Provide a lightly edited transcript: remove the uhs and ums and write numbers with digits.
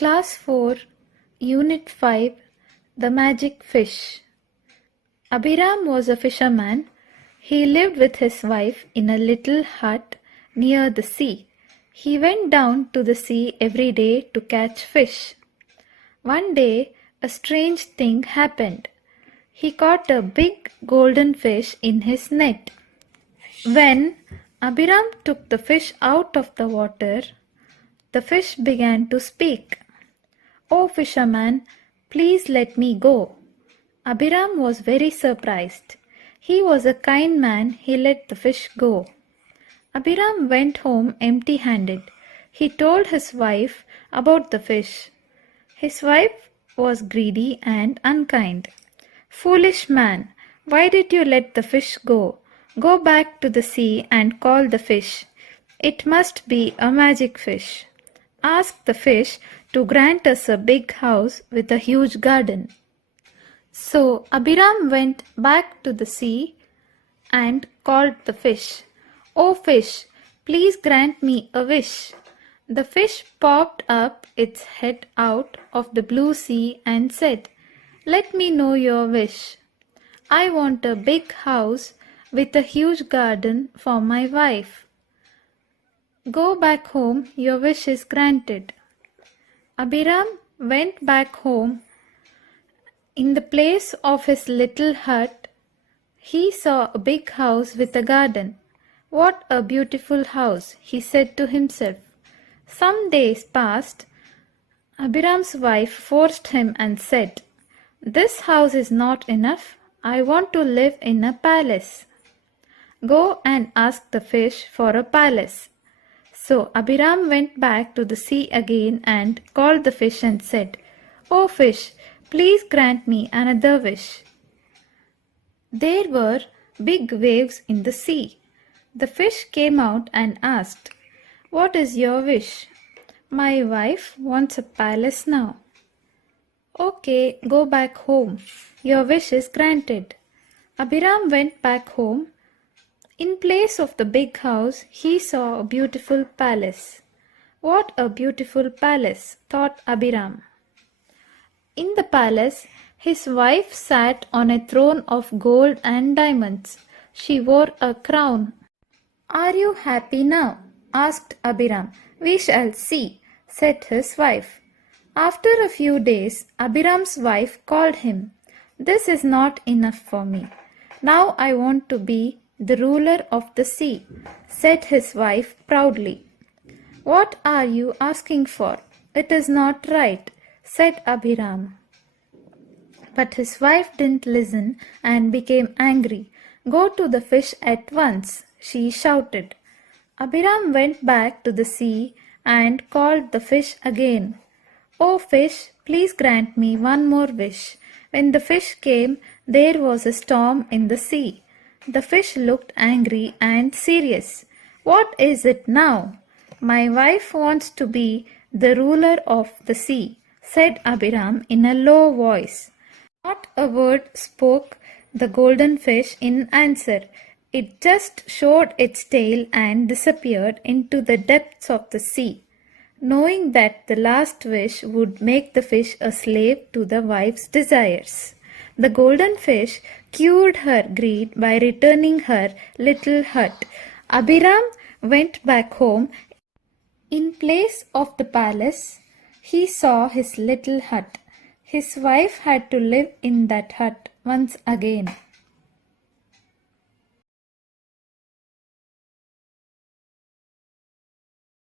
Class 4, Unit 5, The Magic Fish. Abhiram was a fisherman. He lived with his wife in a little hut near the sea. He went down to the sea every day to catch fish. One day, a strange thing happened. He caught a big golden fish in his net. When Abhiram took the fish out of the water, the fish began to speak. "Oh, fisherman, please let me go." Abhiram was very surprised. He was a kind man. He let the fish go. Abhiram went home empty-handed. He told his wife about the fish. His wife was greedy and unkind. "Foolish man, why did you let the fish go? Go back to the sea and call the fish. It must be a magic fish. Ask the fish to grant us a big house with a huge garden." So Abhiram went back to the sea and called the fish. "Oh fish, please grant me a wish." The fish popped up its head out of the blue sea and said, "Let me know your wish. I want a big house with a huge garden for my wife. Go back home, your wish is granted." Abhiram went back home. In the place of his little hut, he saw a big house with a garden. "What a beautiful house," he said to himself. Some days passed. Abhiram's wife forced him and said, "This house is not enough. I want to live in a palace. Go and ask the fish for a palace." So Abhiram went back to the sea again and called the fish and said, "Oh fish, please grant me another wish." There were big waves in the sea. The fish came out and asked, "What is your wish?" "My wife wants a palace now." "Okay, go back home. Your wish is granted." Abhiram went back home. In place of the big house, he saw a beautiful palace. "What a beautiful palace," thought Abhiram. In the palace, his wife sat on a throne of gold and diamonds. She wore a crown. "Are you happy now?" asked Abhiram. "We shall see," said his wife. After a few days, Abhiram's wife called him. "This is not enough for me. Now I want to be the ruler of the sea," said his wife proudly. "What are you asking for? It is not right," said Abhiram. But his wife didn't listen and became angry. "Go to the fish at once," she shouted. Abhiram went back to the sea and called the fish again. "Oh fish, please grant me one more wish." When the fish came, there was a storm in the sea. The fish looked angry and serious. "What is it now?" "My wife wants to be the ruler of the sea," said Abhiram in a low voice. Not a word spoke the golden fish in answer. It just showed its tail and disappeared into the depths of the sea, knowing that the last wish would make the fish a slave to the wife's desires. The golden fish cured her greed by returning her little hut. Abhiram went back home. In place of the palace, he saw his little hut. His wife had to live in that hut once again.